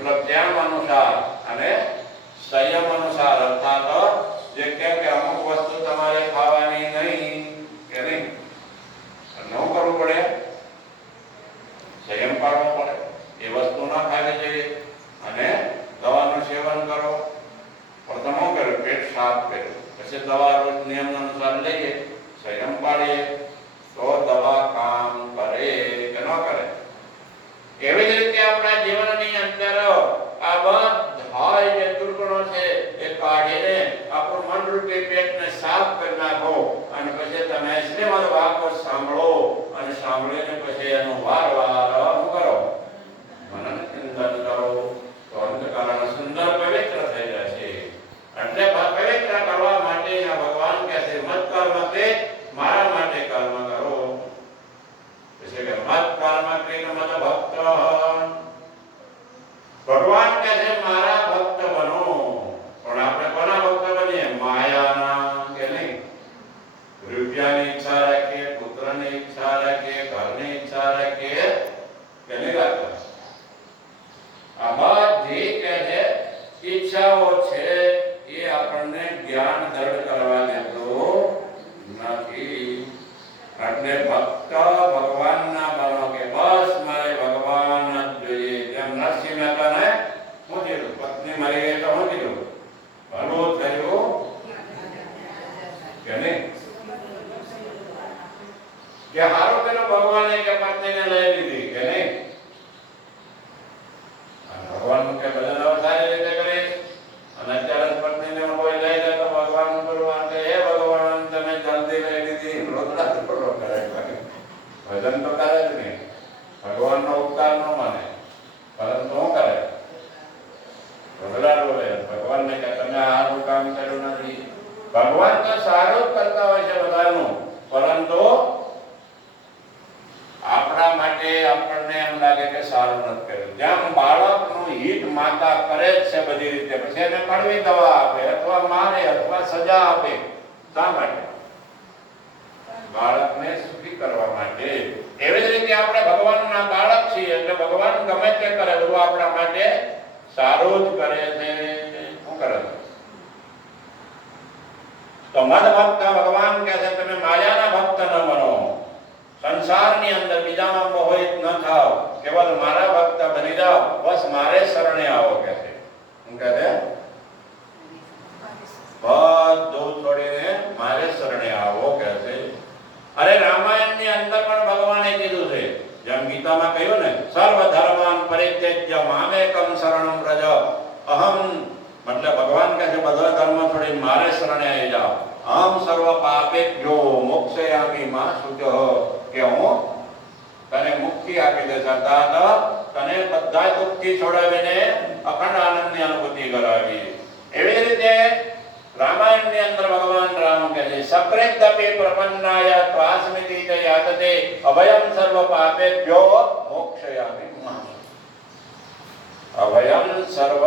મતલબ ત્યાં અનુસાર અને સંયમ અનુસાર અર્થાત જે કે કે અમુક વસ્તુ તમારે ખાવાની નહીં કે નહીં. ન કરવું પડે. સંયમ પાડવો પડે. એ વસ્તુ ના ખાવી જોઈએ. અને દવાનું સેવન કરો. પ્રથમ શું કર્યું, પેટ સાફ કર્યું. પછી દવા રોજ નિયમ અનુસાર લઈએ, સંયમ પાડીએ તો દવા કામ કરે. up and ઈચ્છા રાખીએ ઘરની ઈચ્છા રાખીએ કે નહીં રાખતા આ બધી કે છે ઈચ્છાઓ છે એ આપણને જ્ઞાન દૃઢ કરવા દેતો નથી એટલે ભક્ત ભગવાનના બનો કે બસ મારે ભગવાન જ જોઈએ જેમ નરસિંહ મહેતાને શું કીધું પત્ની મરી ગઈ તો શું કે હારો પેલો ભગવાને કે પત્નીને લઈ લીધી, કે નહીં? ભગવાન કે હવે સારી રીતે કરે અને અત્યારે પત્નીને કોઈ લઈ જાય તો ભગવાન ભગવાન કે હે ભગવાન તમે જલ્દી લઈ લીધી. રોતડા થોડો કરે ભજન તો કરે હિત માતા કરે જ છે બધી રીતે પછી એને કડવી દવા આપે અથવા મારે અથવા સજા આપે શા માટે બાળકને સુખી કરવા માટે એવી જ રીતે આપણે ભગવાનના બાળક છીએ એટલે ભગવાન ગમે તે કરે બધું આપણા માટે સારું જ કરે છે શું કરે છે તો મદ ભક્ત ભગવાન કહે છે તમે માયાના ભક્ત ન બનો સંસારની અંદર બીજામાં મોહિત ન થાઓ કેવલ મારા ભક્ત બની જાઓ બસ મારે શરણે આવો કહે છે શું કહે છે બધું છોડીને મારે શરણે આવો કહે છે અરે રામાયણની અંદર પણ ભગવાને કીધું છે જેમ ગીતામાં કહ્યું ને સર્વ ધર્માન પરિત્યજ્ય મામેકમ શરણમ રજ અહમ મતલબ ભગવાન કહે છે બધા ધર્મ છોડીને મારે શરણે આવી જાઓ અહમ સર્વ પાપેભ્યો મોક્ષયામિ માં શુદ્ધ કે હું તને મુક્તિ આપી દે અર્થાત તને બધા દુઃખથી છોડાવીને અખંડ આનંદની અનુભૂતિ કરાવી એવી રીતે રામાયણની અંદર ભગવાન રામ કહે છે સપ્રેતપી પ્રપન્નાય ત્વાસ્મિતિ ચ યાતતે અભયમ સર્વ પાપેભ્યો મોક્ષયામિ માં અભયમ સર્વ